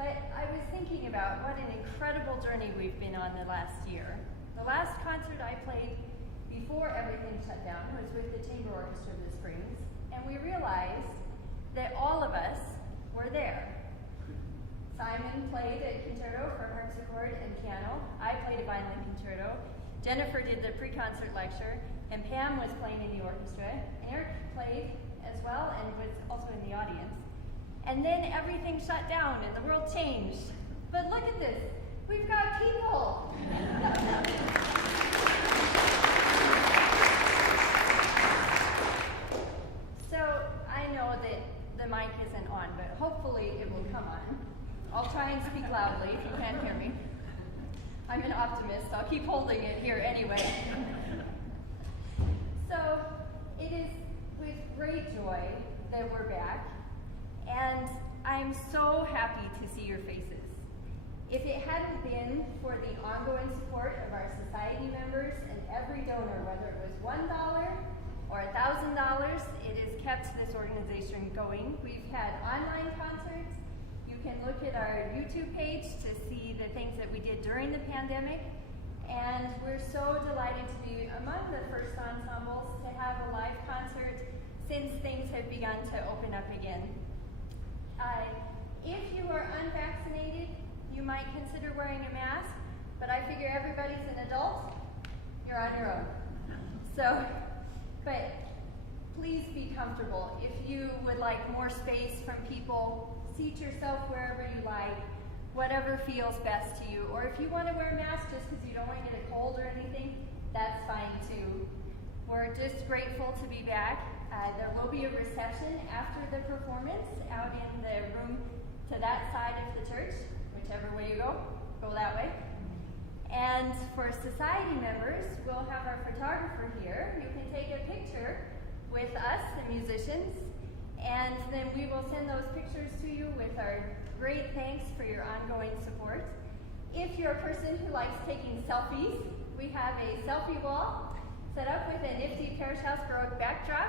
But I was thinking about what an incredible journey we've been on the last year. The last concert I played before everything shut down was with the Chamber Orchestra of the Springs, and we realized that all of us were there. Simon played a concerto for harpsichord and piano. I played a violin concerto. Jennifer did the pre-concert lecture, and Pam was playing in the orchestra. Eric played as well and was also in the audience. And then everything shut down and the world changed. But look at this, we've got people. So I know that the mic isn't on, but hopefully it will come on. I'll try and speak loudly if you can't hear me. I'm an optimist, I'll keep holding it here anyway. So it is with great joy that we're back, and I'm so happy to see your faces. If it hadn't been for the ongoing support of our society members and every donor, whether it was $1 or $1,000, it has kept this organization going. We've had online concerts. You can look at our YouTube page to see the things that we did during the pandemic. And we're so delighted to be among the first ensembles to have a live concert since things have begun to open up again. If you are unvaccinated, you might consider wearing a mask, but I figure everybody's an adult, you're on your own. So, but please be comfortable. If you would like more space from people, seat yourself wherever you like, whatever feels best to you. Or if you want to wear a mask just because you don't want to get a cold or anything, that's fine too. We're just grateful to be back. There will be a reception after the performance out in the room to that side of the church. Whichever way you go that way. And for society members, we'll have our photographer here. You can take a picture with us, the musicians, and then we will send those pictures to you with our great thanks for your ongoing support. If you're a person who likes taking selfies, we have a selfie wall set up with a nifty Parish House Baroque backdrop.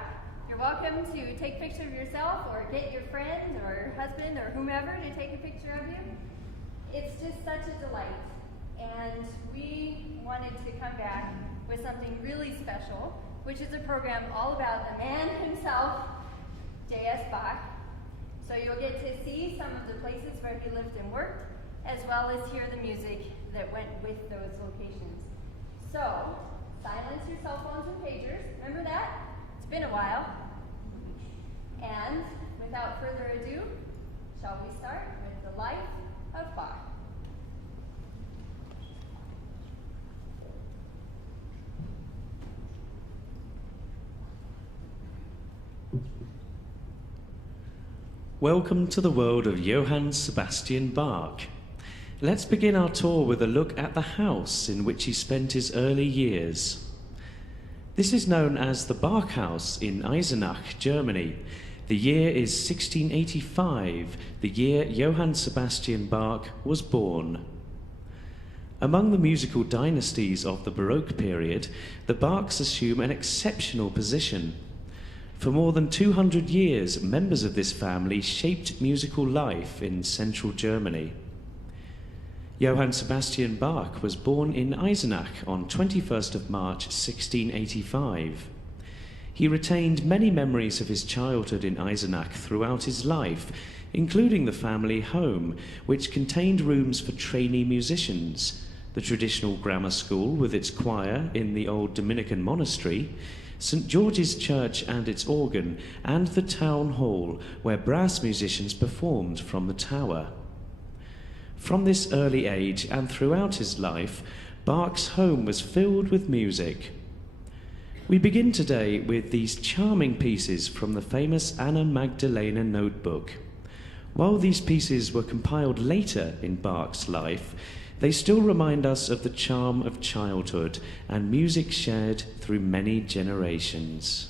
You're welcome to take a picture of yourself or get your friend or husband or whomever to take a picture of you. It's just such a delight, and we wanted to come back with something really special, which is a program all about the man himself, J.S. Bach. So you'll get to see some of the places where he lived and worked, as well as hear the music that went with those locations. So, silence your cell phones and pagers. Remember that? It's been a while. And without further ado, shall we start with the life of Bach. Welcome to the world of Johann Sebastian Bach. Let's begin our tour with a look at the house in which he spent his early years. This is known as the Bach House in Eisenach, Germany. The year is 1685, the year Johann Sebastian Bach was born. Among the musical dynasties of the Baroque period, the Bachs assume an exceptional position. For more than 200 years, members of this family shaped musical life in central Germany. Johann Sebastian Bach was born in Eisenach on 21st of March 1685. He retained many memories of his childhood in Eisenach throughout his life, including the family home, which contained rooms for trainee musicians, the traditional grammar school with its choir in the old Dominican monastery, St. George's Church and its organ, and the town hall, where brass musicians performed from the tower. From this early age and throughout his life, Bach's home was filled with music. We begin today with these charming pieces from the famous Anna Magdalena notebook. While these pieces were compiled later in Bach's life, they still remind us of the charm of childhood and music shared through many generations.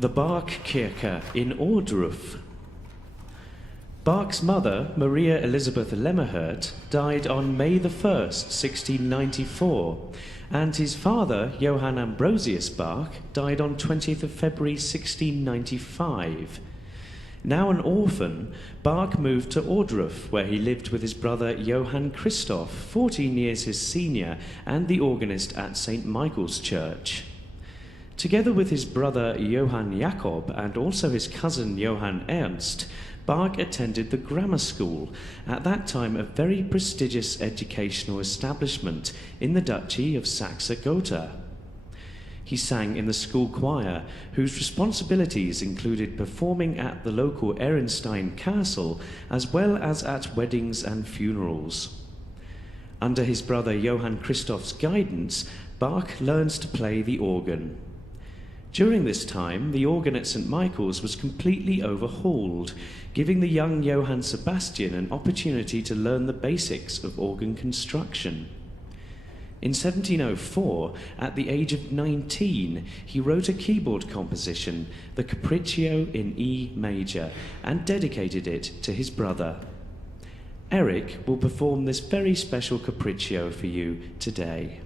The Bach-Kirche in Ohrdruf. Bach's mother, Maria Elisabeth Lemmerhirt, died on May the 1st, 1694, and his father, Johann Ambrosius Bach, died on 20th of February 1695. Now an orphan, Bach moved to Ohrdruf, where he lived with his brother Johann Christoph, 14 years his senior, and the organist at St. Michael's Church. Together with his brother Johann Jakob and also his cousin Johann Ernst, Bach attended the grammar school, at that time a very prestigious educational establishment in the Duchy of Saxe-Gotha. He sang in the school choir, whose responsibilities included performing at the local Ehrenstein Castle, as well as at weddings and funerals. Under his brother Johann Christoph's guidance, Bach learned to play the organ. During this time, the organ at St. Michael's was completely overhauled, giving the young Johann Sebastian an opportunity to learn the basics of organ construction. In 1704, at the age of 19, he wrote a keyboard composition, the Capriccio in E major, and dedicated it to his brother. Eric will perform this very special Capriccio for you today.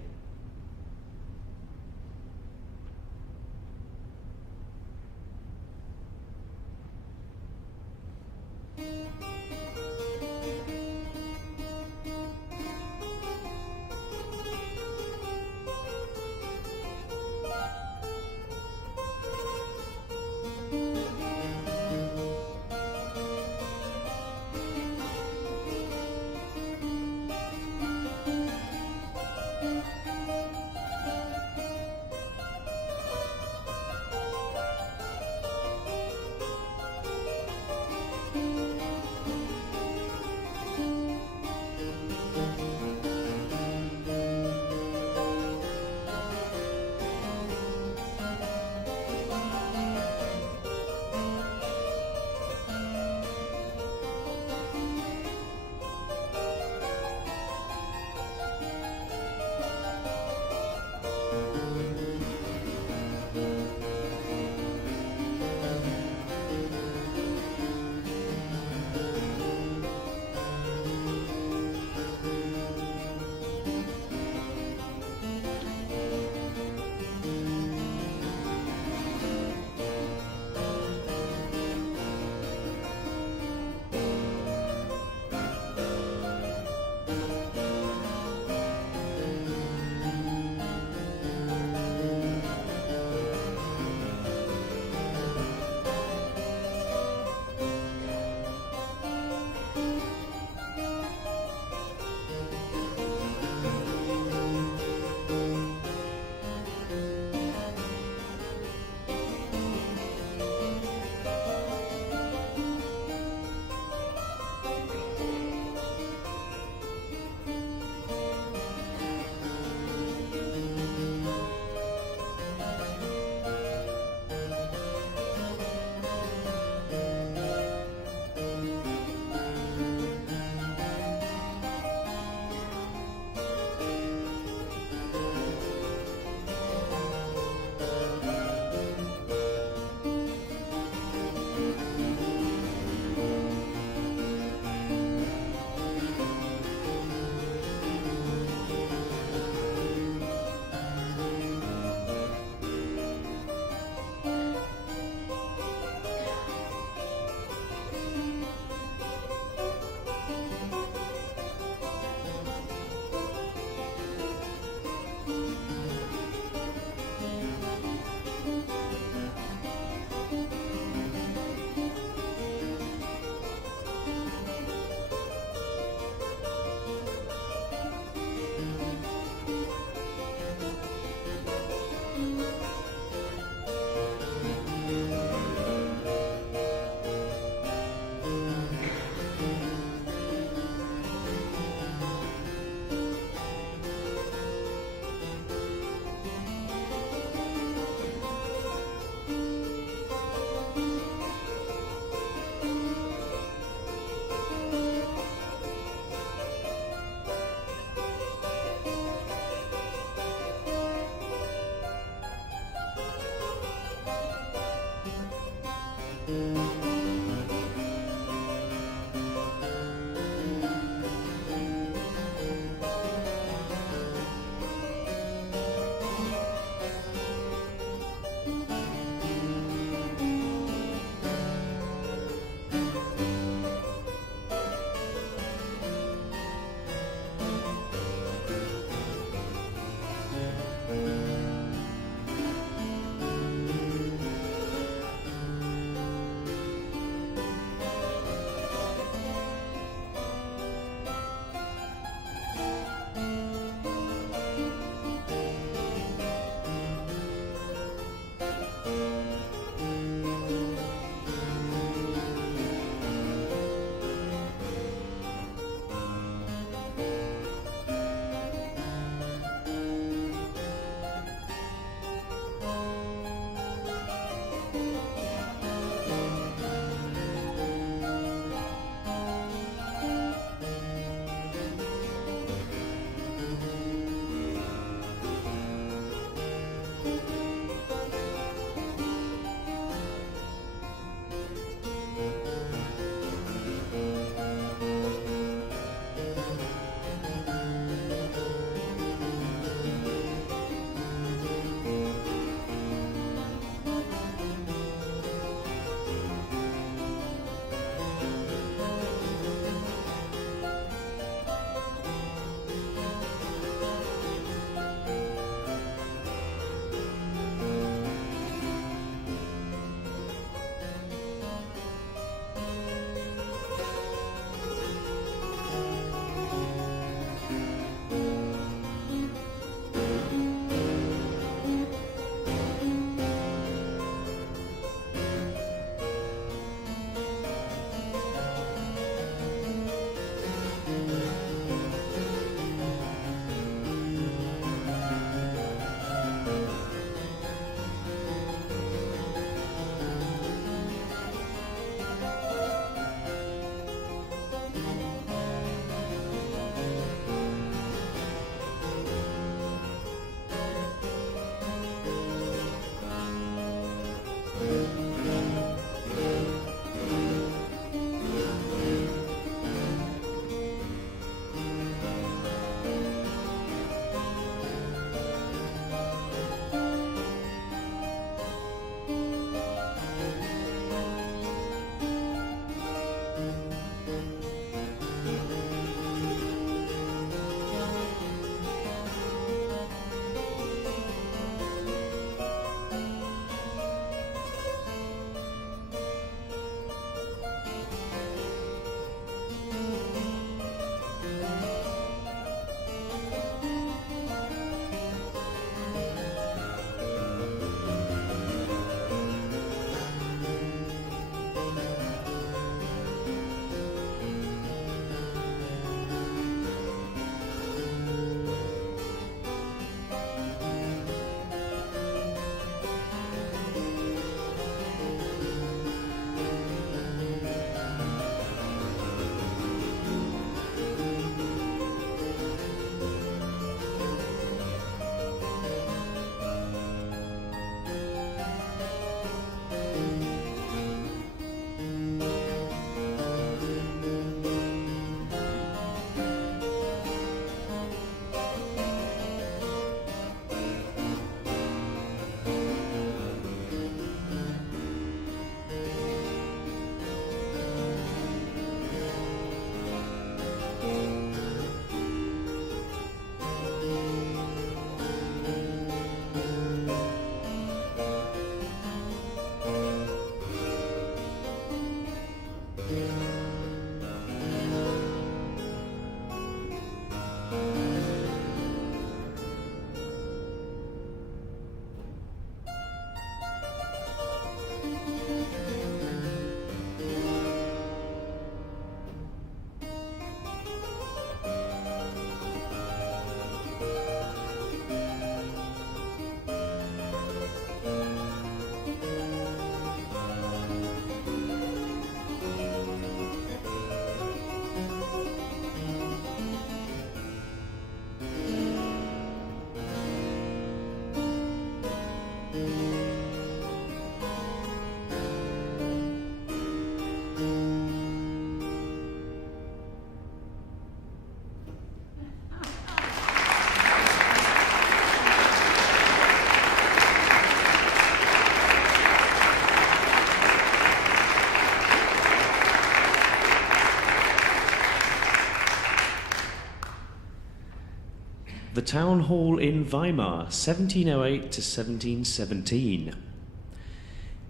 the Town Hall in Weimar, 1708 to 1717.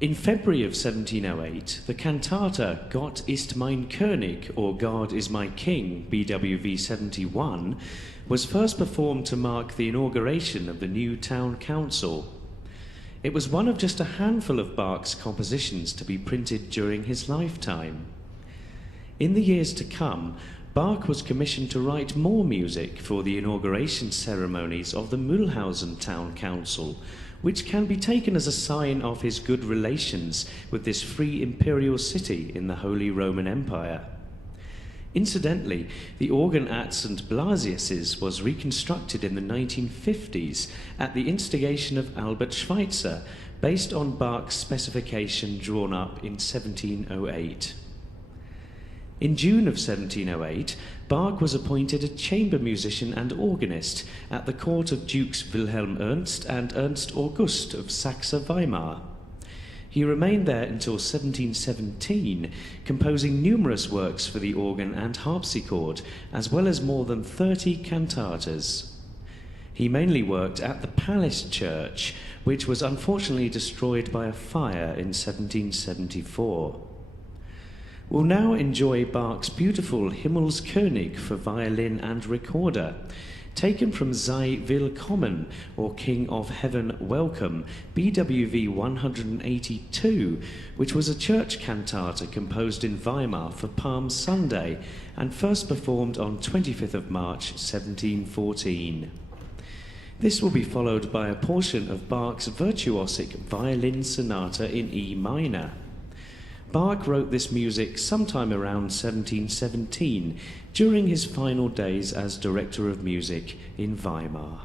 In February of 1708, the cantata Gott ist mein König, or God is my King, BWV 71, was first performed to mark the inauguration of the new town council. It was one of just a handful of Bach's compositions to be printed during his lifetime. In the years to come, Bach was commissioned to write more music for the inauguration ceremonies of the Mühlhausen Town Council, which can be taken as a sign of his good relations with this free imperial city in the Holy Roman Empire. Incidentally, the organ at St. Blasius's was reconstructed in the 1950s at the instigation of Albert Schweitzer, based on Bach's specification drawn up in 1708. In June of 1708, Bach was appointed a chamber musician and organist at the court of Dukes Wilhelm Ernst and Ernst August of Saxe-Weimar. He remained there until 1717, composing numerous works for the organ and harpsichord, as well as more than 30 cantatas. He mainly worked at the Palace Church, which was unfortunately destroyed by a fire in 1774. We'll now enjoy Bach's beautiful Himmelskönig for violin and recorder, taken from Sei Willkommen, or King of Heaven Welcome, BWV 182, which was a church cantata composed in Weimar for Palm Sunday and first performed on 25th of March 1714. This will be followed by a portion of Bach's virtuosic violin sonata in E minor. Bach wrote this music sometime around 1717, during his final days as director of music in Weimar.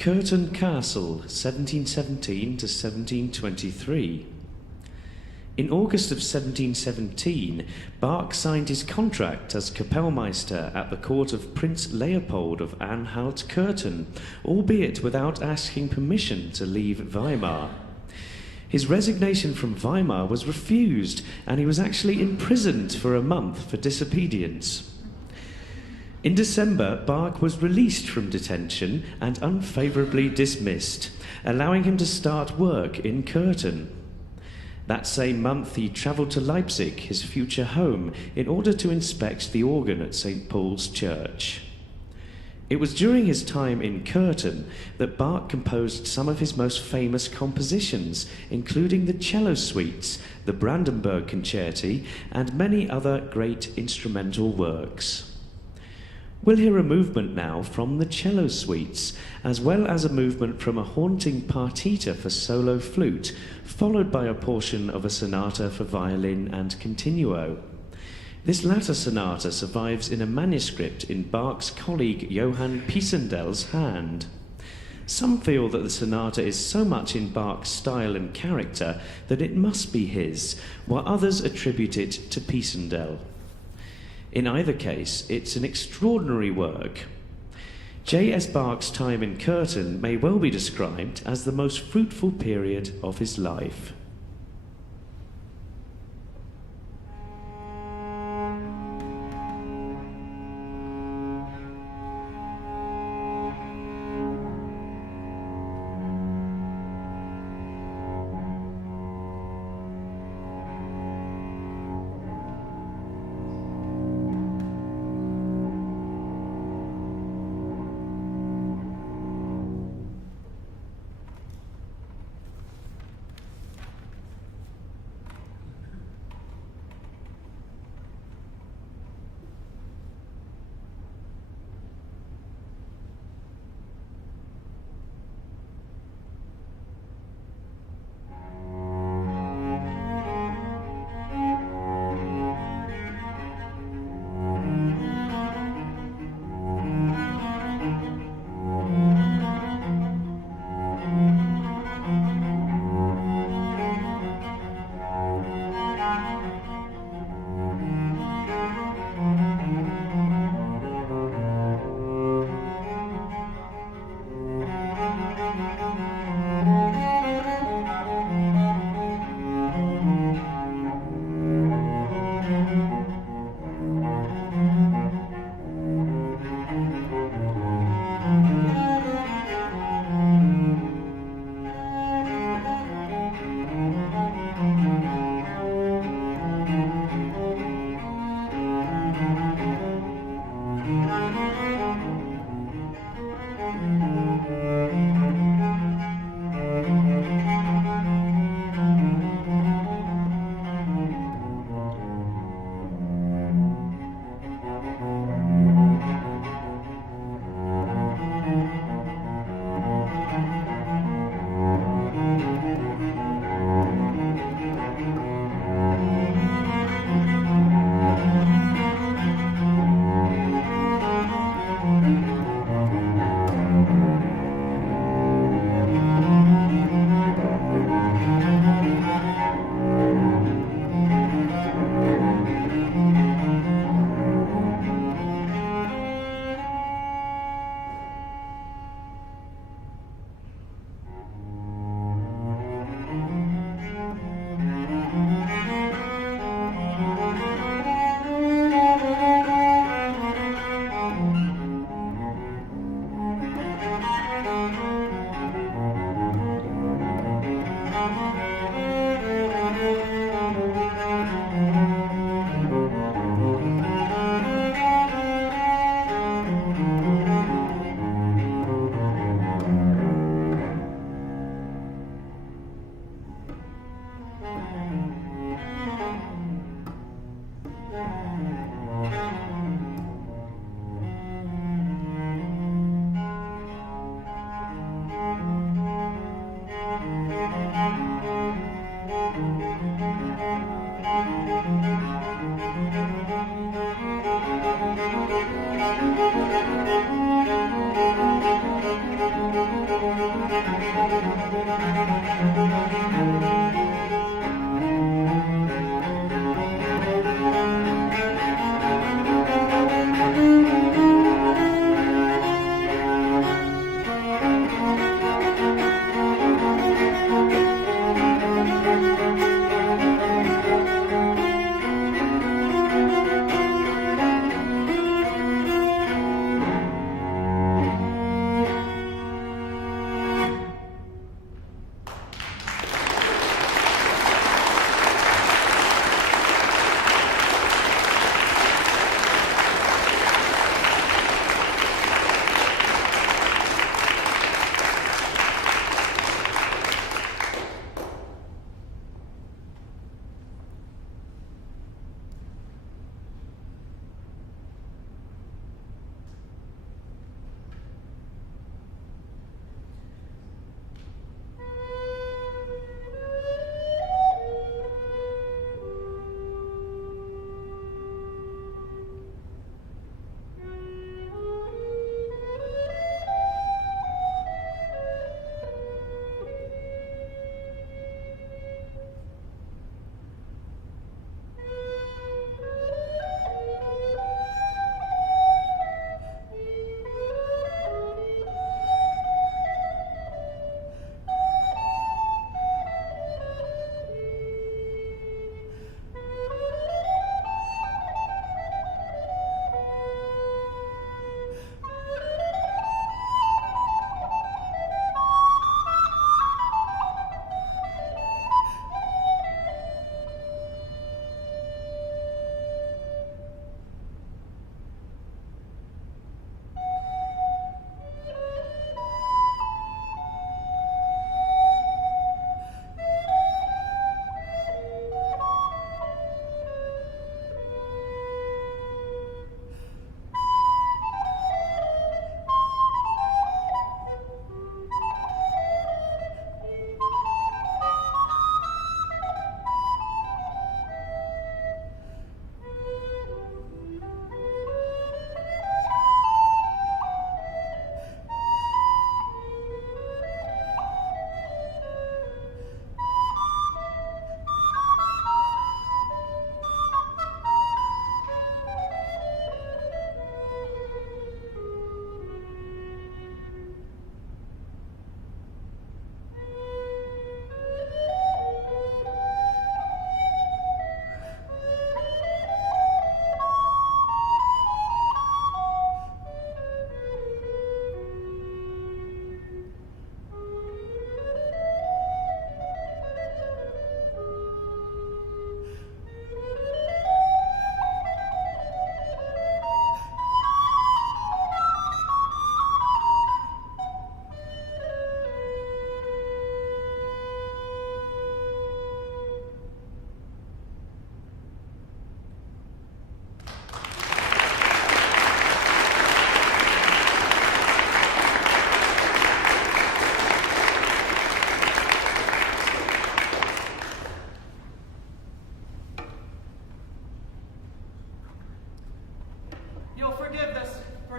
Curtain Castle, 1717 to 1723. In August of 1717, Bach signed his contract as Kapellmeister at the court of Prince Leopold of Anhalt-Curtain, albeit without asking permission to leave Weimar. His resignation from Weimar was refused, and he was actually imprisoned for a month for disobedience. In December, Bach was released from detention and unfavourably dismissed, allowing him to start work in Curtain. That same month, he travelled to Leipzig, his future home, in order to inspect the organ at St. Paul's Church. It was during his time in Curtain that Bach composed some of his most famous compositions, including the cello suites, the Brandenburg Concerti, and many other great instrumental works. We'll hear a movement now from the cello suites, as well as a movement from a haunting partita for solo flute, followed by a portion of a sonata for violin and continuo. This latter sonata survives in a manuscript in Bach's colleague Johann Piesendel's hand. Some feel that the sonata is so much in Bach's style and character that it must be his, while others attribute it to Piesendel. In either case, it's an extraordinary work. J.S. Bach's time in Curtain may well be described as the most fruitful period of his life.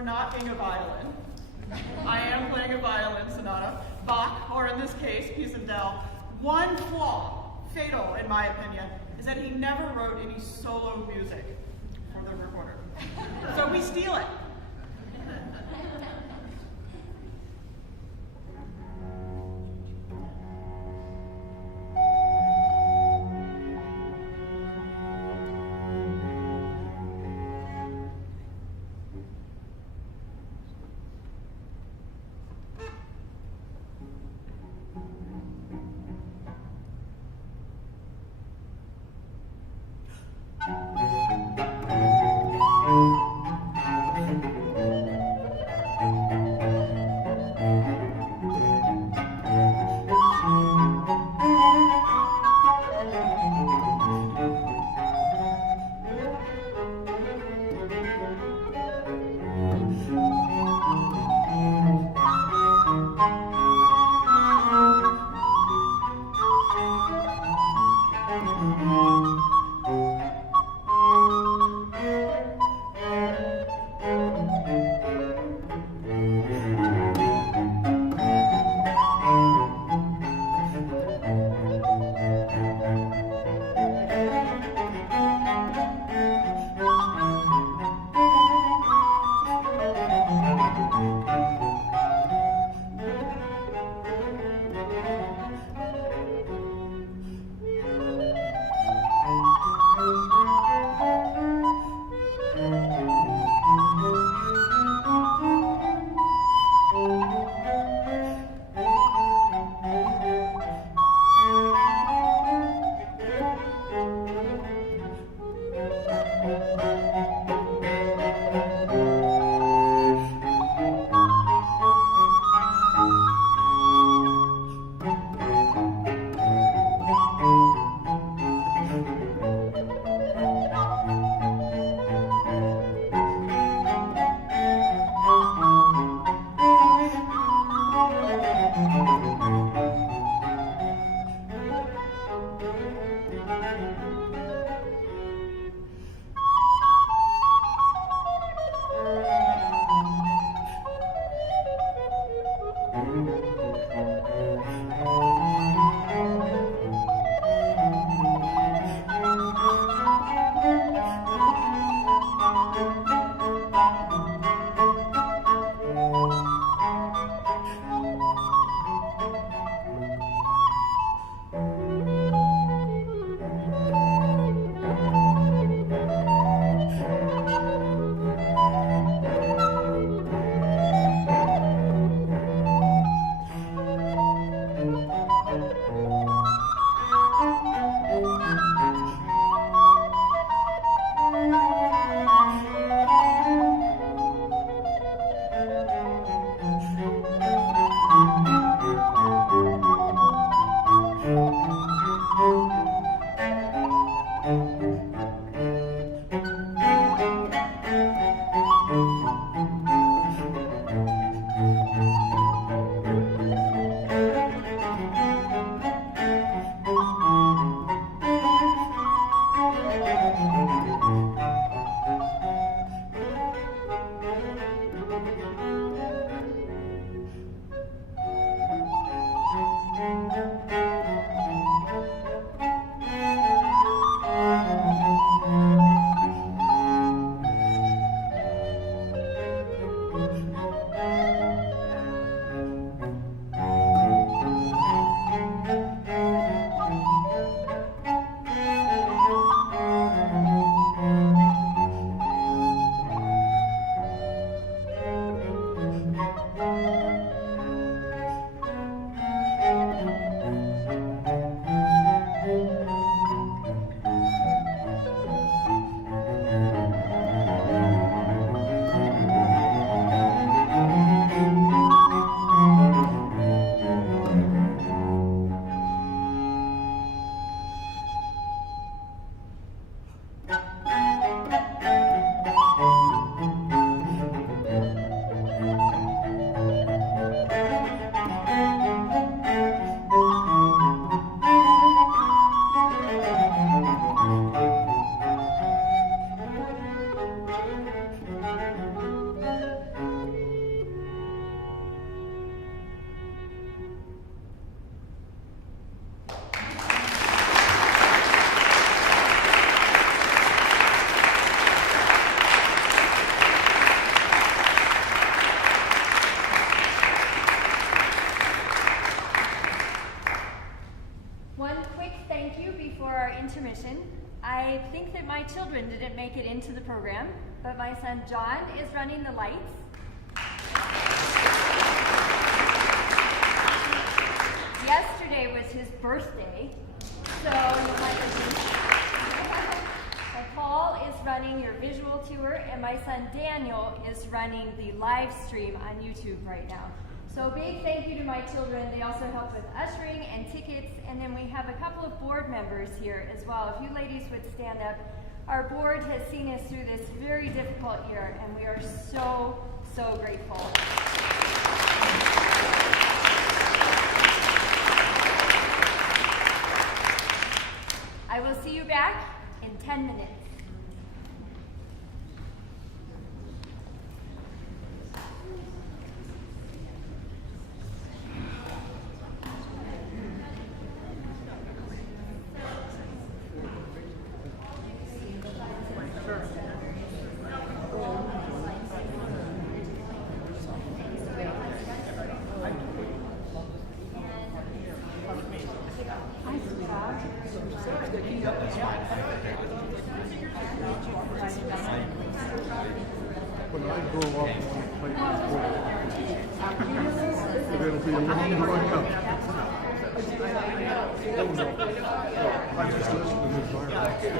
for not being a violin. I am playing a violin sonata. Bach, or in this case, piece of Dell. One flaw, fatal in my opinion, is that he never wrote any solo music for the recorder. So we steal it. didn't make it into the program, but my son John is running the lights. Yesterday was his birthday, so you might and Paul is running your visual tour, and my son Daniel is running the live stream on YouTube right now. So big thank you to my children. They also help with ushering and tickets, and then we have a couple of board members here as well. If you ladies would stand up. Our board has seen us through this very difficult year, and we are so, so grateful. I will see you back in 10 minutes. When I grow up, I want to play sports. It'll be a long growing up. I just listen to this environment.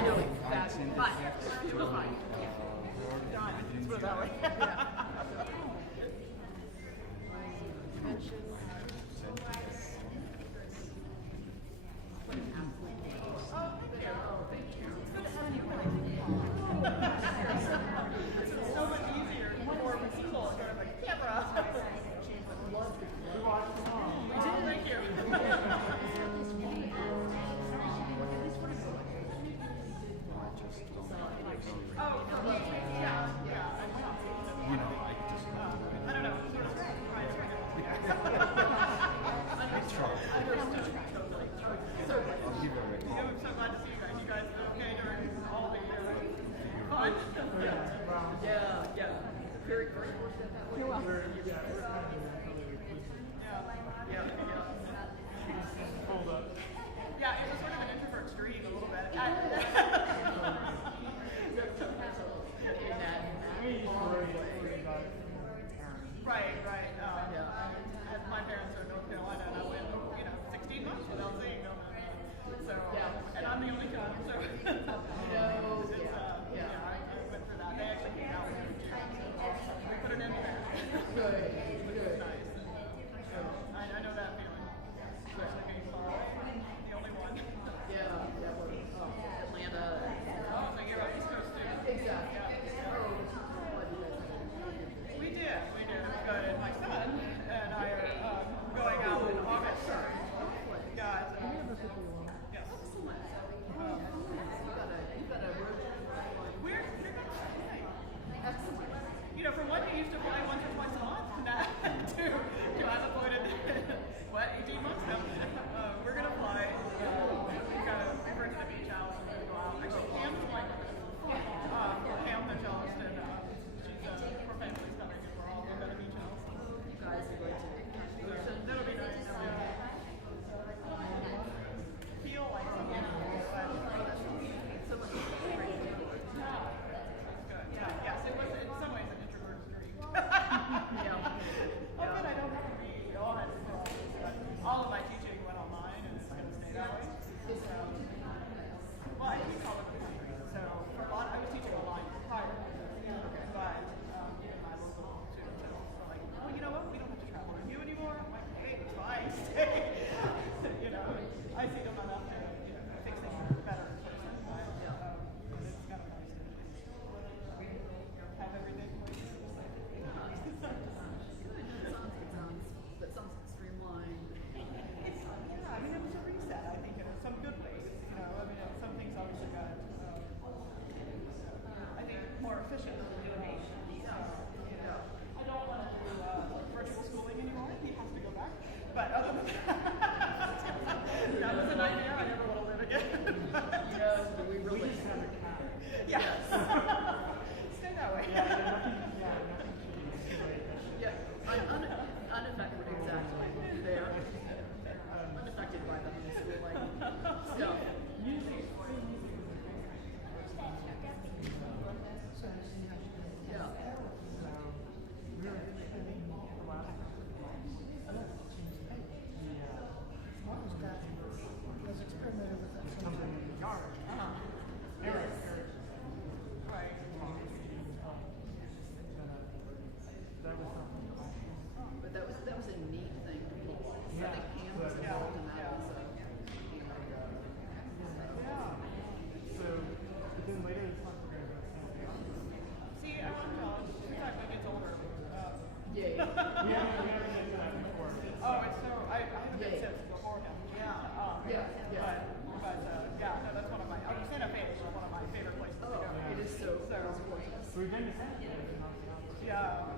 Yeah.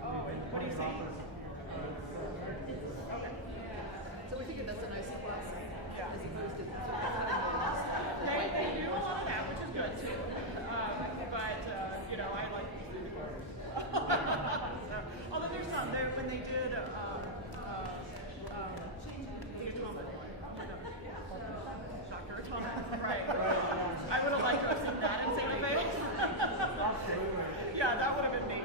Oh, and what do you say? Okay. So we figured that's a nice plus, Yeah. as opposed to. They do a lot of that, which is good too. But you know, I like. So, although there's some there when they did the atomic, Dr. Atomic, right? I would have liked to have seen that in Santa Fe. Yeah, that would have been neat.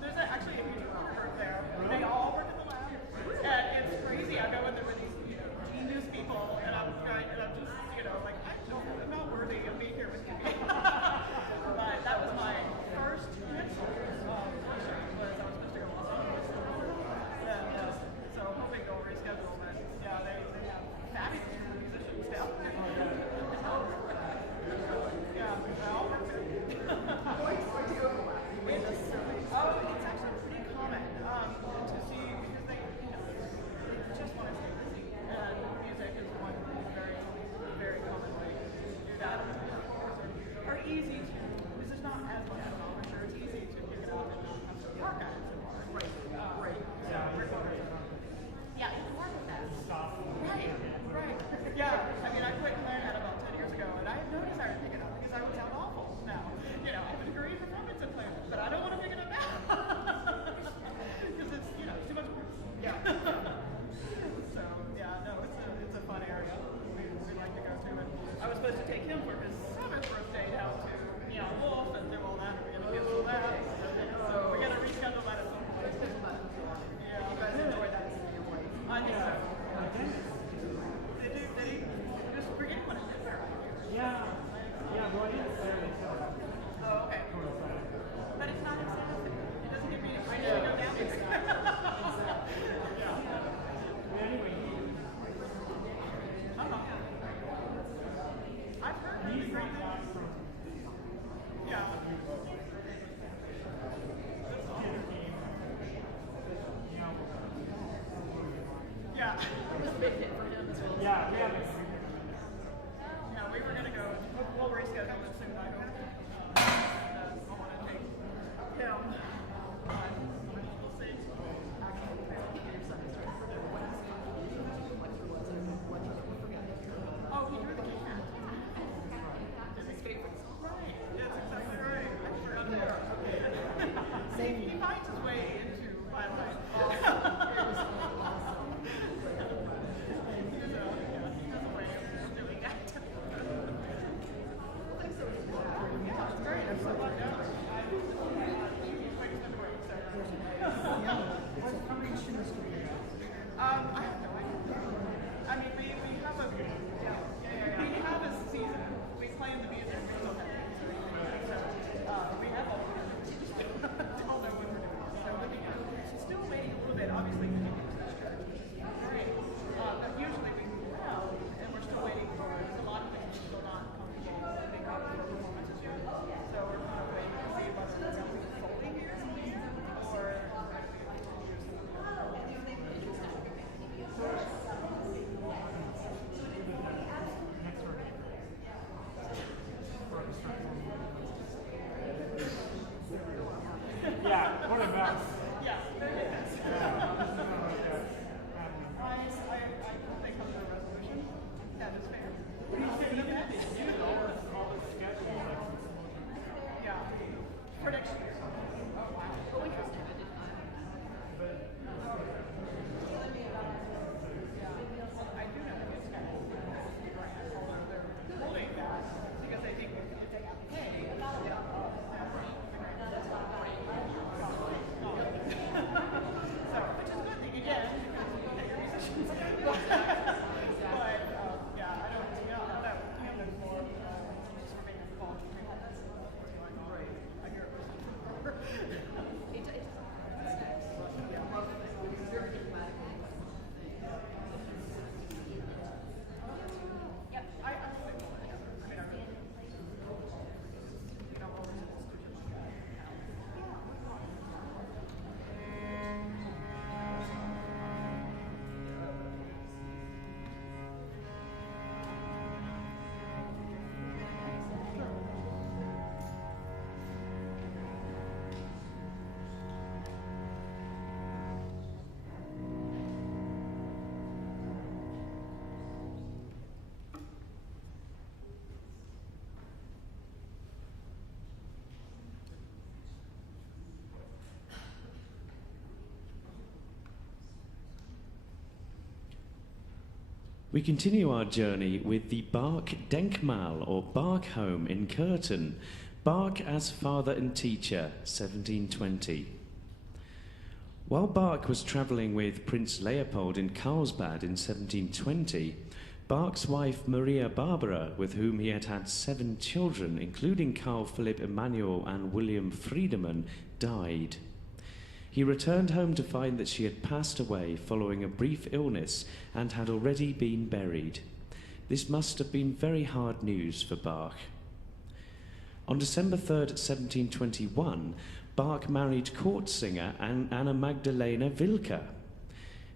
There's actually a huge work group there. They all work in the lab, and it's crazy. I go in there with these genius people, and I'm just like I'm not worthy of being here with you. But that was my first was I was supposed to go to Los Angeles, and so I'm hoping they'll reschedule. But yeah, they have fabulous musicians down there. Yeah, they all work good. It's actually pretty common to see because they just want to stay busy, and music is one very, very common way to do that. Are easy to. This is not as much as I'm sure it's easy to pick it up and have some archives and more. Right. Yeah, it's more with that. Right. Yeah. I mean, I quit clarinet about 10 years ago, and I have no desire to pick it up because I would sound awful now. I have a degree in performance in clarinet, but I don't want to pick it up now because it's too much work. Yeah. So yeah, no, it's a fun area. We like to go to it. I was supposed to take him for his 7th birthday down to Wolf and do all that. We're gonna cancel that. So we're gonna reschedule that at some point. Yeah, you guys enjoy that. I think so. Did he? Just forget what it is there. Yeah, well, it is. Oh, okay. But it's not in Santa Fe. It doesn't give me any reason to go down there. Anyway, I've heard really great things. Yeah. Yeah. It was a big hit for him as well. yeah. Yeah, we were going to go. We'll reschedule it soon, I hope. I want to take him. But we'll see. Oh, he drew the cat. It's his favorite song. Right. That's exactly right. I forgot that. See, he finds his way into my life. We continue our journey with the Bach Denkmal, or Bach Home in Curtin. Bach as father and teacher, 1720. While Bach was travelling with Prince Leopold in Carlsbad in 1720, Bach's wife Maria Barbara, with whom he had had 7 children, including Carl Philipp Emanuel and William Friedemann, died. He returned home to find that she had passed away following a brief illness and had already been buried. This must have been very hard news for Bach. On December 3rd, 1721, Bach married court singer Anna Magdalena Wilke.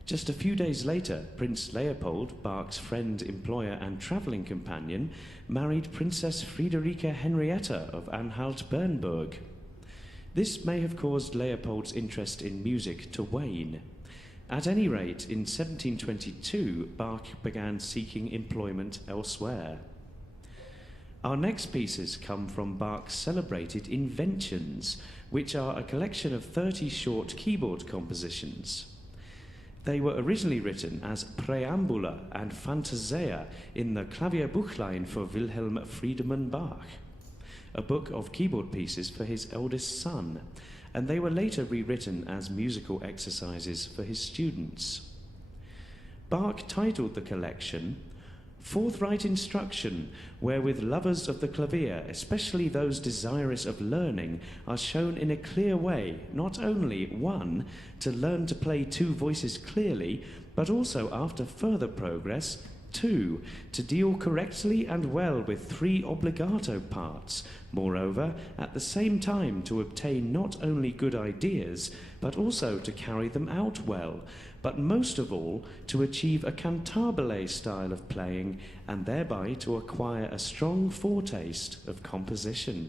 Just a few days later, Prince Leopold, Bach's friend, employer and travelling companion, married Princess Friederike Henrietta of Anhalt-Bernburg. This may have caused Leopold's interest in music to wane. At any rate, in 1722, Bach began seeking employment elsewhere. Our next pieces come from Bach's celebrated Inventions, which are a collection of 30 short keyboard compositions. They were originally written as Preambula and Fantasia in the Klavierbuchlein for Wilhelm Friedemann Bach, a book of keyboard pieces for his eldest son, and they were later rewritten as musical exercises for his students. Bach titled the collection Forthright Instruction, wherewith lovers of the clavier, especially those desirous of learning, are shown in a clear way, not only, 1, to learn to play 2 voices clearly, but also, after further progress, 2, to deal correctly and well with 3 obligato parts, moreover, at the same time to obtain not only good ideas, but also to carry them out well, but most of all, to achieve a cantabile style of playing, and thereby to acquire a strong foretaste of composition.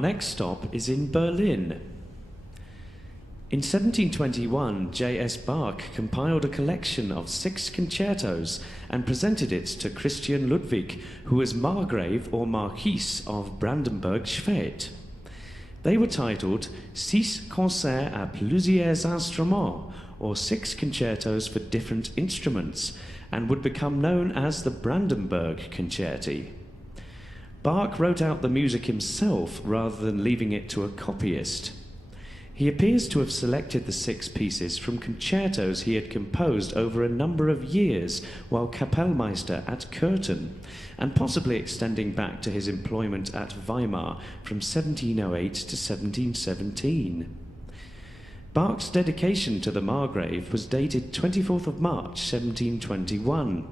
next stop is in Berlin. In 1721, J.S. Bach compiled a collection of 6 concertos and presented it to Christian Ludwig, who was Margrave or Marquis of Brandenburg-Schwedt. They were titled Six concerts à plusieurs instruments, or 6 concertos for different instruments, and would become known as the Brandenburg Concerti. Bach wrote out the music himself rather than leaving it to a copyist. He appears to have selected the 6 pieces from concertos he had composed over a number of years while Kapellmeister at Curtin, and possibly extending back to his employment at Weimar from 1708 to 1717. Bach's dedication to the Margrave was dated 24th of March 1721.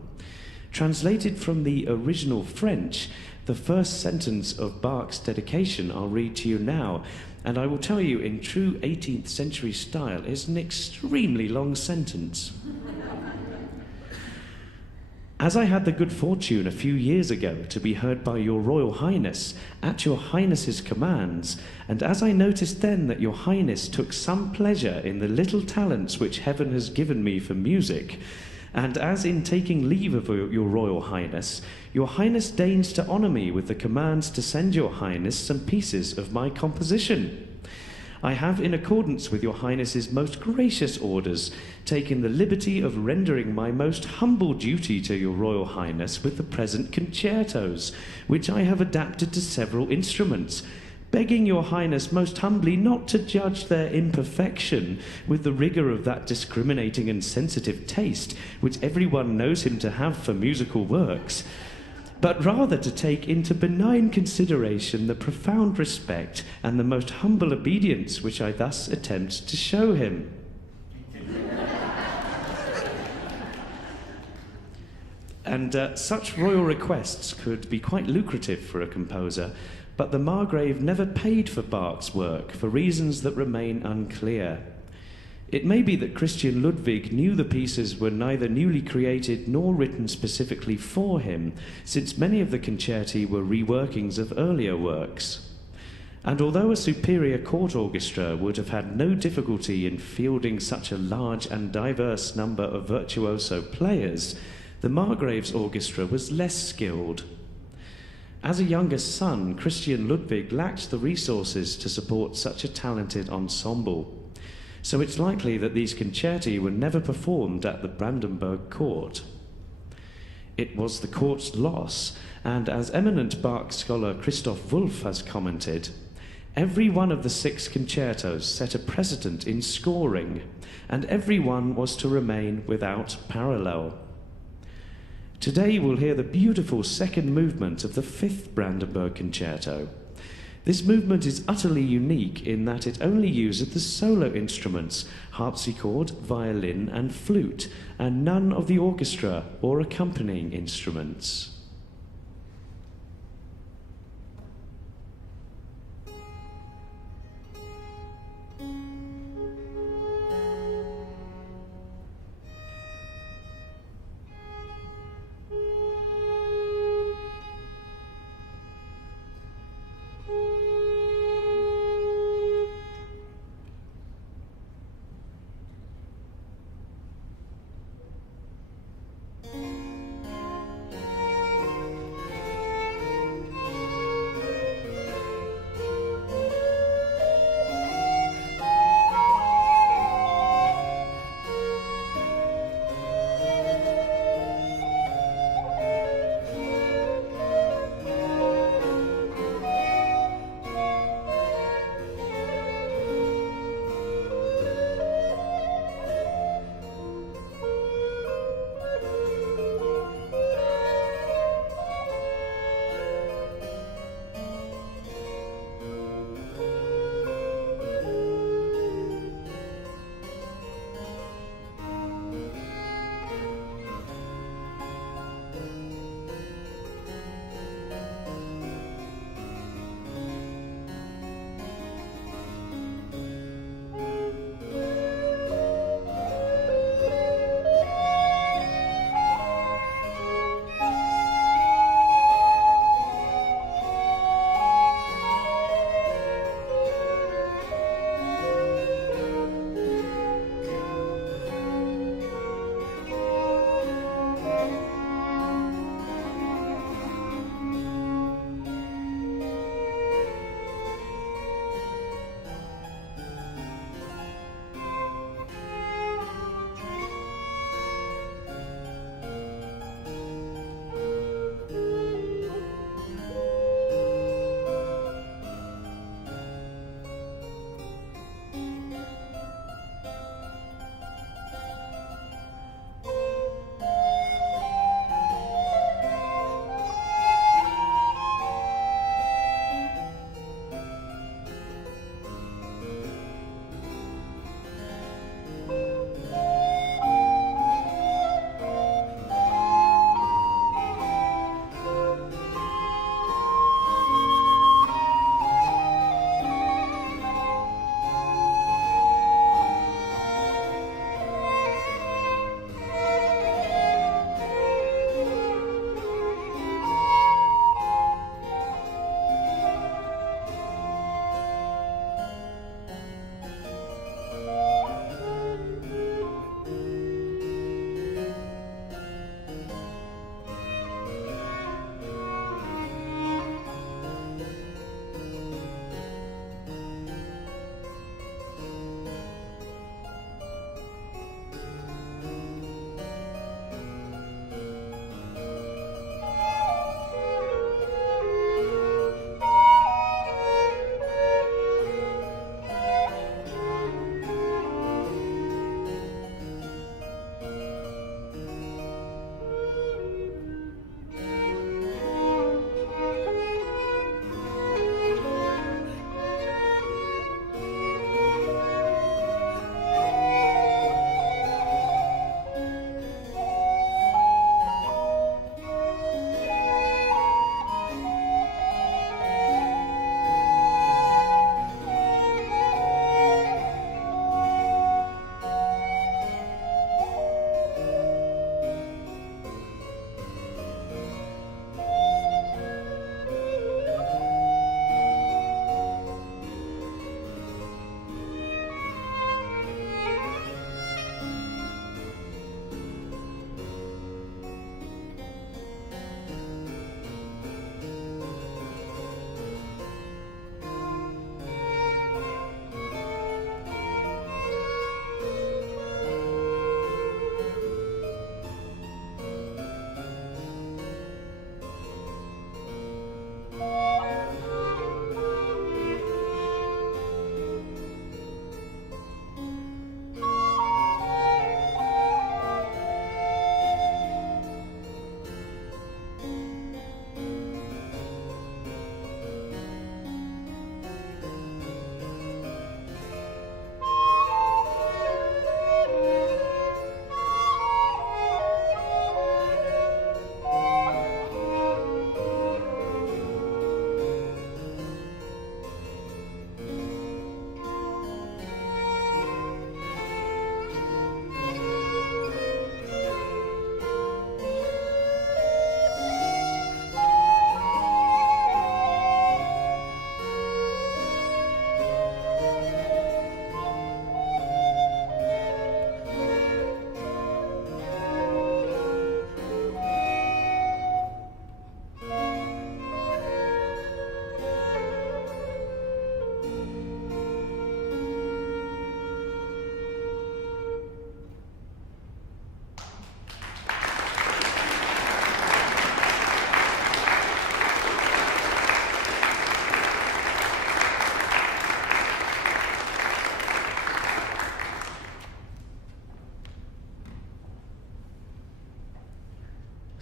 Translated from the original French, the first sentence of Bach's dedication I'll read to you now, and I will tell you in true 18th century style is an extremely long sentence. As I had the good fortune a few years ago to be heard by your Royal Highness at your Highness's commands, and as I noticed then that your Highness took some pleasure in the little talents which heaven has given me for music, and as in taking leave of your Royal Highness, your Highness deigns to honour me with the commands to send your Highness some pieces of my composition, I have, in accordance with your Highness's most gracious orders, taken the liberty of rendering my most humble duty to your Royal Highness with the present concertos, which I have adapted to several instruments, begging your Highness most humbly not to judge their imperfection with the rigour of that discriminating and sensitive taste which everyone knows him to have for musical works, but rather to take into benign consideration the profound respect and the most humble obedience which I thus attempt to show him. And such royal requests could be quite lucrative for a composer, but the Margrave never paid for Bach's work for reasons that remain unclear. It may be that Christian Ludwig knew the pieces were neither newly created nor written specifically for him, since many of the concerti were reworkings of earlier works. And although a superior court orchestra would have had no difficulty in fielding such a large and diverse number of virtuoso players, the Margrave's orchestra was less skilled. As a younger son, Christian Ludwig lacked the resources to support such a talented ensemble. So it's likely that these concerti were never performed at the Brandenburg court. It was the court's loss, and as eminent Bach scholar Christoph Wolff has commented, every one of the 6 concertos set a precedent in scoring, and every one was to remain without parallel. Today we'll hear the beautiful second movement of the 5th Brandenburg Concerto. This movement is utterly unique in that it only uses the solo instruments, harpsichord, violin and flute, and none of the orchestra or accompanying instruments.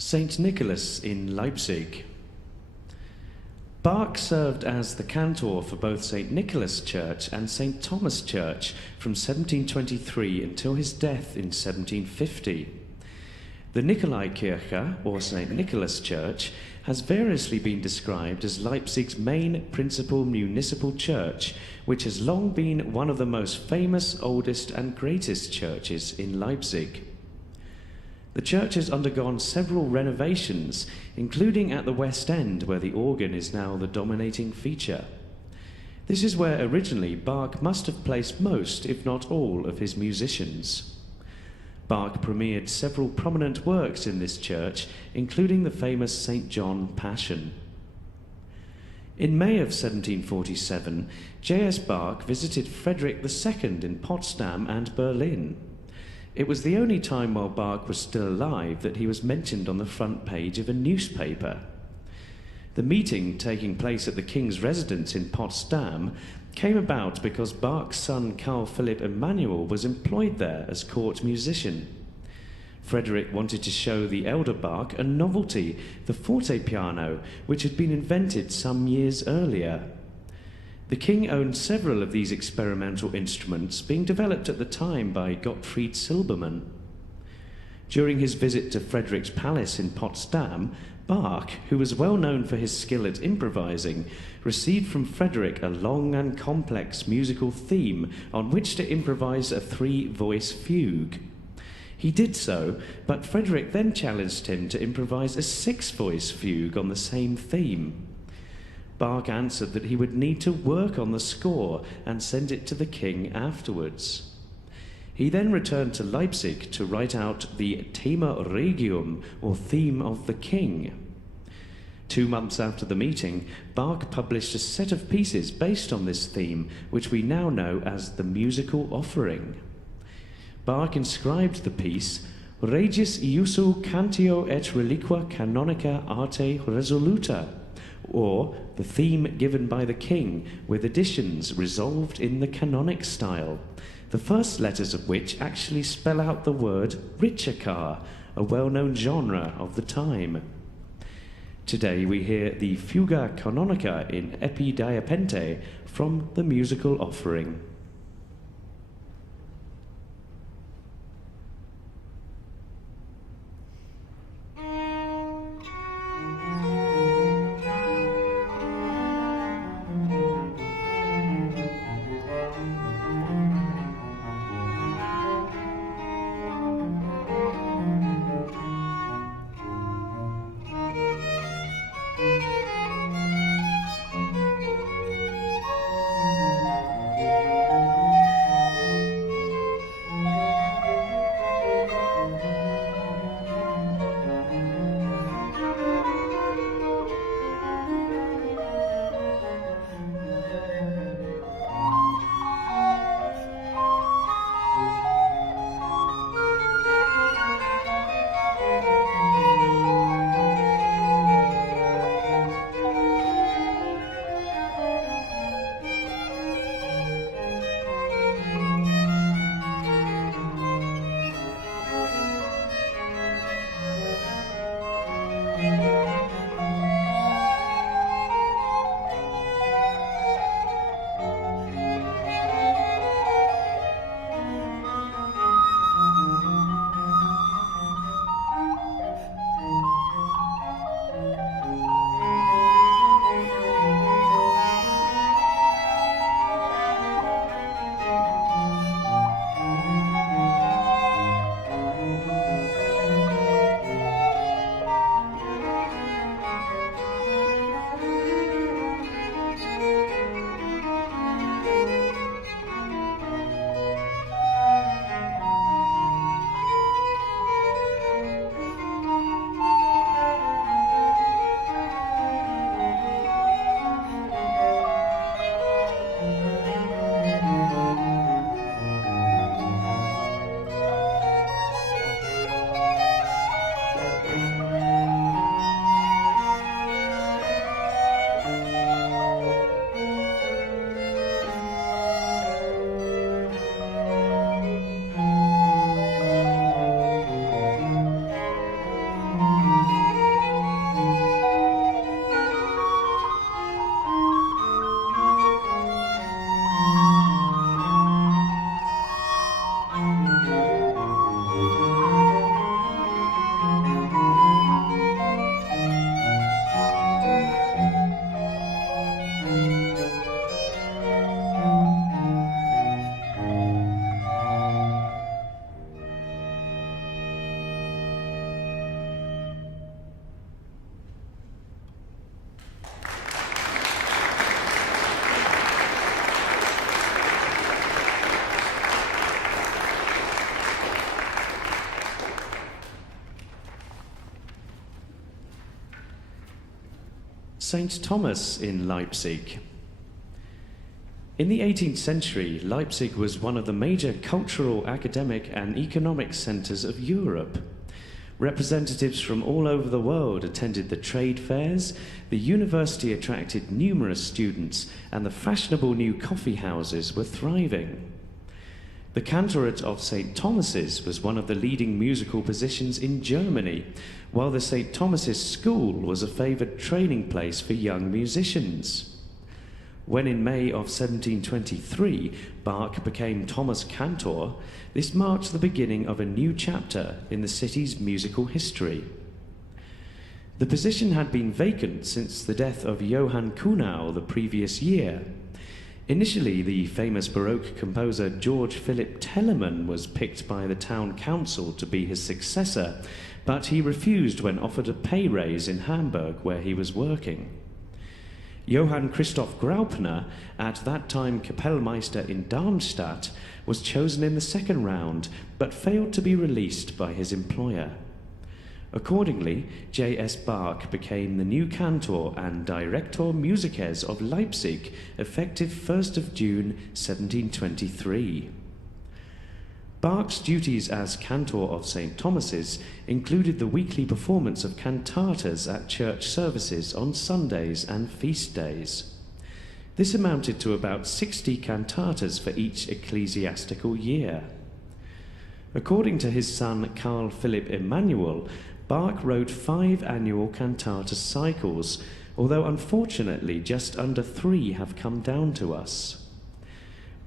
St. Nicholas in Leipzig. Bach served as the cantor for both St. Nicholas Church and St. Thomas Church from 1723 until his death in 1750. The Nikolaikirche, or St. Nicholas Church, has variously been described as Leipzig's main principal municipal church, which has long been one of the most famous, oldest and greatest churches in Leipzig. The church has undergone several renovations, including at the West End, where the organ is now the dominating feature. This is where originally Bach must have placed most, if not all, of his musicians. Bach premiered several prominent works in this church, including the famous St. John Passion. In May of 1747, J.S. Bach visited Frederick II in Potsdam and Berlin. It was the only time while Bach was still alive that he was mentioned on the front page of a newspaper. The meeting, taking place at the king's residence in Potsdam, came about because Bach's son Carl Philipp Emanuel was employed there as court musician. Frederick wanted to show the elder Bach a novelty, the forte piano, which had been invented some years earlier. The king owned several of these experimental instruments, being developed at the time by Gottfried Silbermann. During his visit to Frederick's palace in Potsdam, Bach, who was well known for his skill at improvising, received from Frederick a long and complex musical theme on which to improvise a 3-voice fugue. He did so, but Frederick then challenged him to improvise a 6-voice fugue on the same theme. Bach answered that he would need to work on the score and send it to the king afterwards. He then returned to Leipzig to write out the Thema Regium, or Theme of the King. 2 months after the meeting, Bach published a set of pieces based on this theme, which we now know as the Musical Offering. Bach inscribed the piece Regis iusu cantio et reliqua canonica arte resoluta, or the theme given by the king, with additions resolved in the canonic style, the first letters of which actually spell out the word ricercar, a well-known genre of the time. Today we hear the Fuga Canonica in Epi Diapente from the Musical Offering. St. Thomas in Leipzig. In the 18th century, Leipzig was one of the major cultural, academic, and economic centres of Europe. Representatives from all over the world attended the trade fairs, the university attracted numerous students, and the fashionable new coffee houses were thriving. The cantorate of St. Thomas's was one of the leading musical positions in Germany, while the St. Thomas's School was a favoured training place for young musicians. When in May of 1723 Bach became Thomas Cantor, this marked the beginning of a new chapter in the city's musical history. The position had been vacant since the death of Johann Kuhnau the previous year. Initially, the famous Baroque composer George Philipp Telemann was picked by the town council to be his successor, but he refused when offered a pay raise in Hamburg, where he was working. Johann Christoph Graupner, at that time Kapellmeister in Darmstadt, was chosen in the second round, but failed to be released by his employer. Accordingly, J.S. Bach became the new cantor and Director Musices of Leipzig, effective 1st of June 1723. Bach's duties as cantor of St. Thomas's included the weekly performance of cantatas at church services on Sundays and feast days. This amounted to about 60 cantatas for each ecclesiastical year. According to his son Carl Philipp Emanuel, Bach wrote 5 annual cantata cycles, although unfortunately just under 3 have come down to us.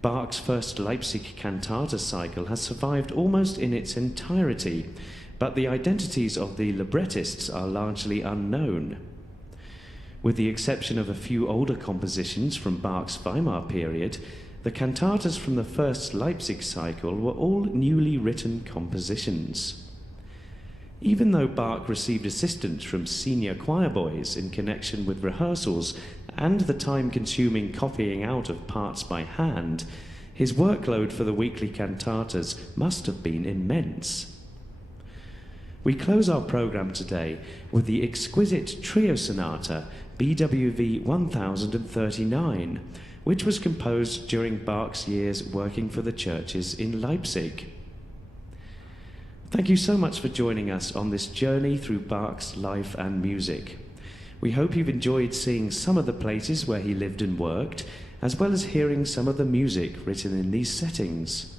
Bach's first Leipzig cantata cycle has survived almost in its entirety, but the identities of the librettists are largely unknown. With the exception of a few older compositions from Bach's Weimar period, the cantatas from the first Leipzig cycle were all newly written compositions. Even though Bach received assistance from senior choir boys in connection with rehearsals and the time-consuming copying out of parts by hand, his workload for the weekly cantatas must have been immense. We close our programme today with the exquisite trio sonata BWV 1039, which was composed during Bach's years working for the churches in Leipzig. Thank you so much for joining us on this journey through Bach's life and music. We hope you've enjoyed seeing some of the places where he lived and worked, as well as hearing some of the music written in these settings.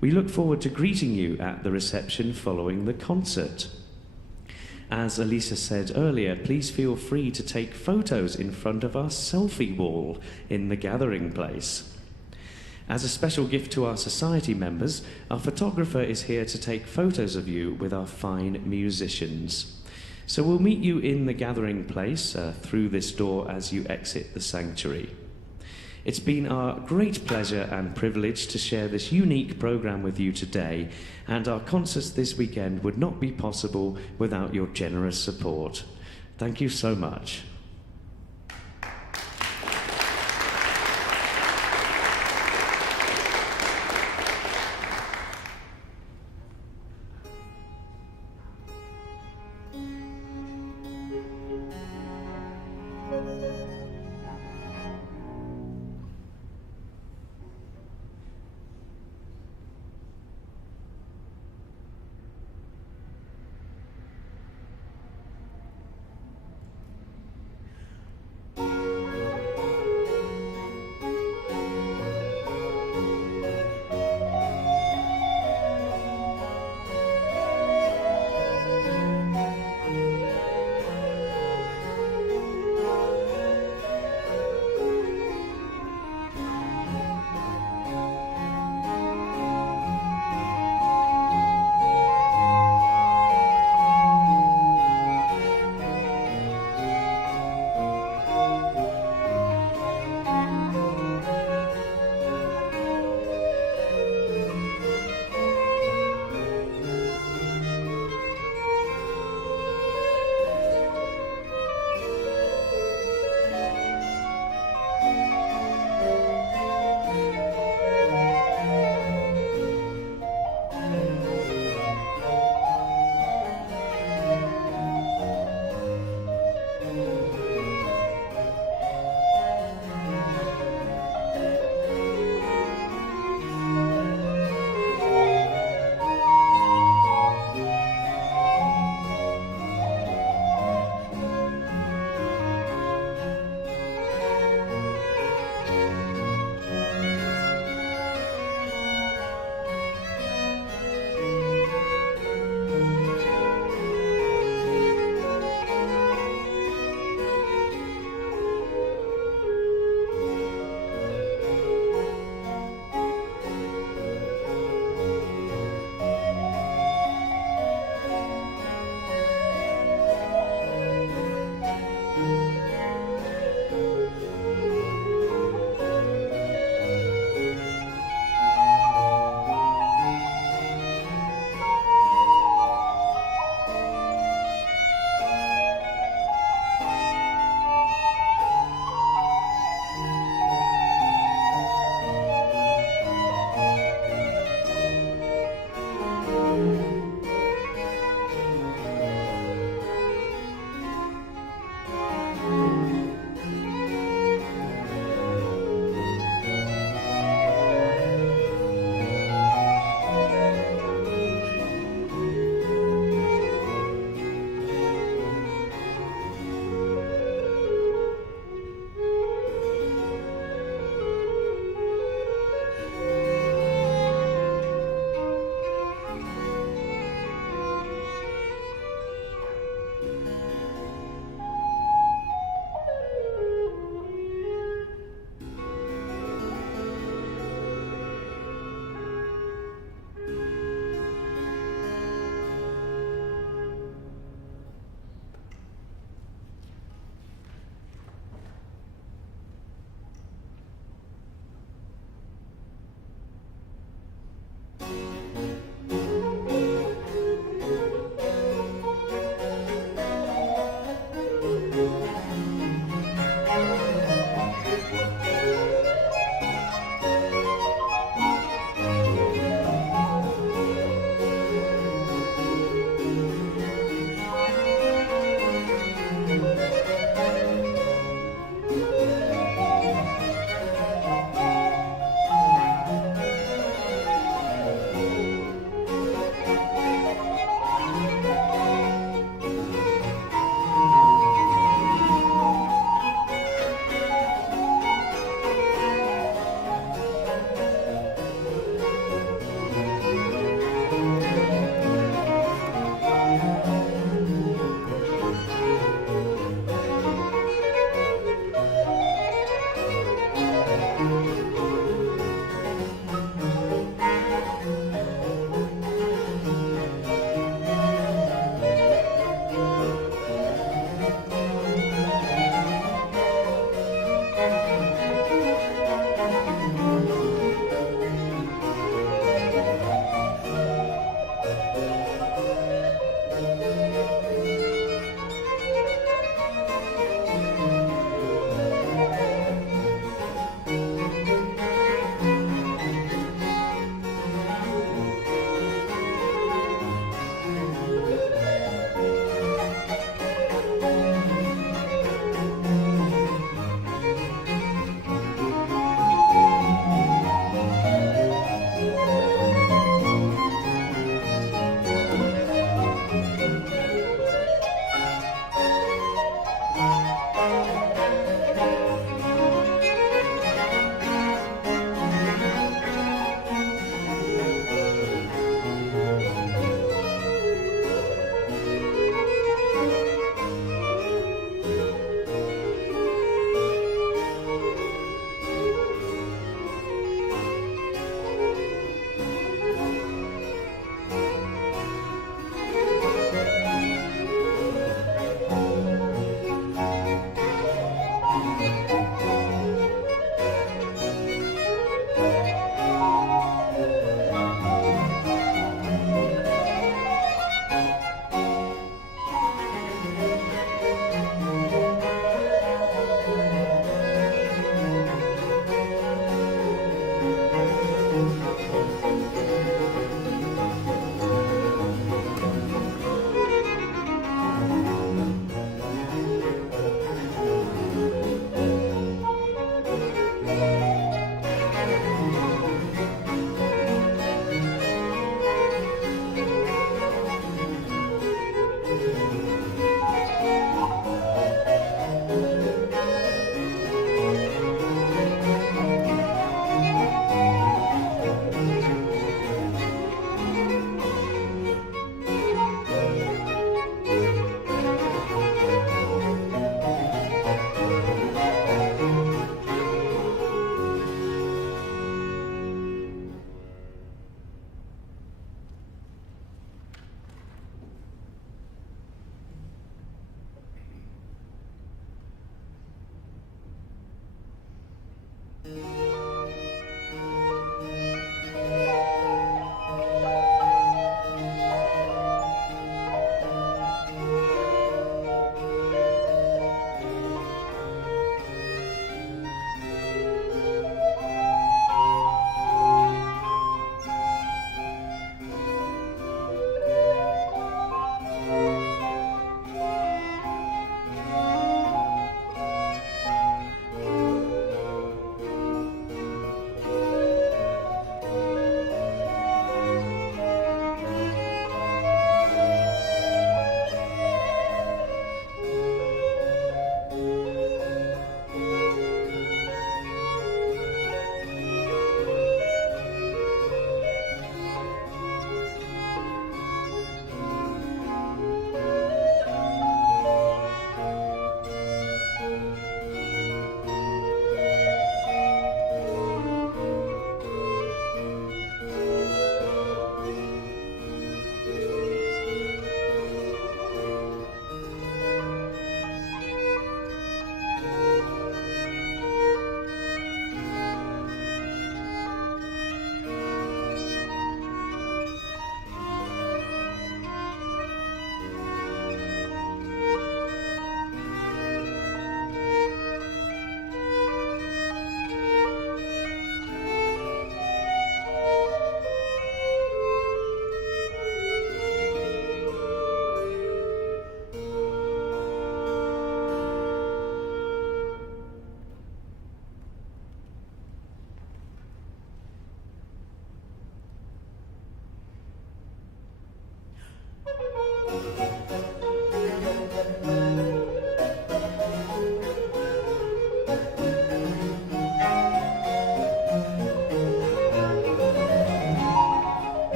We look forward to greeting you at the reception following the concert. As Elisa said earlier, please feel free to take photos in front of our selfie wall in the gathering place. As a special gift to our society members, our photographer is here to take photos of you with our fine musicians. So we'll meet you in the gathering place through this door as you exit the sanctuary. It's been our great pleasure and privilege to share this unique programme with you today, and our concerts this weekend would not be possible without your generous support. Thank you so much.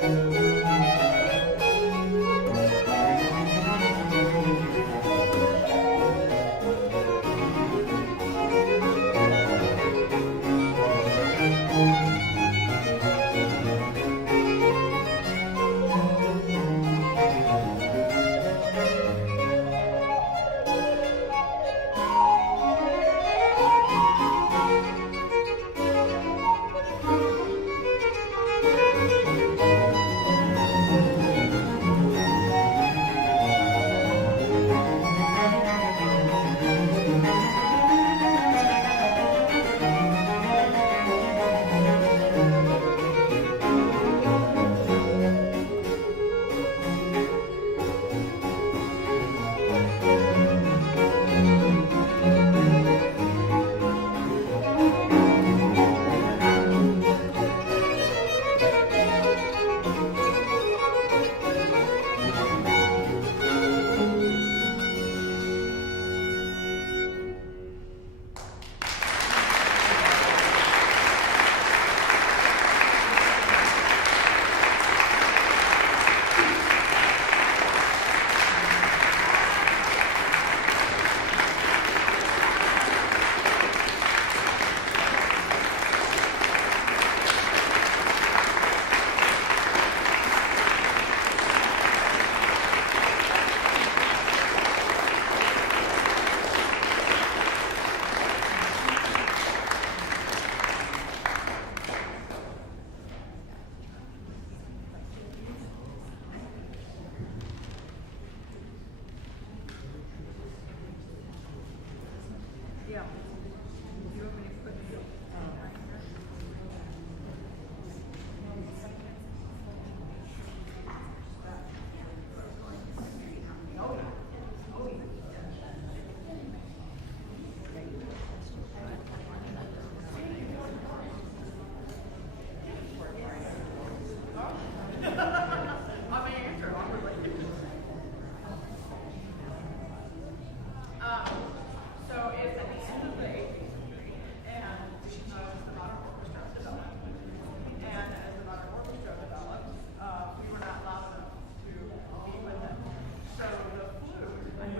Thank you.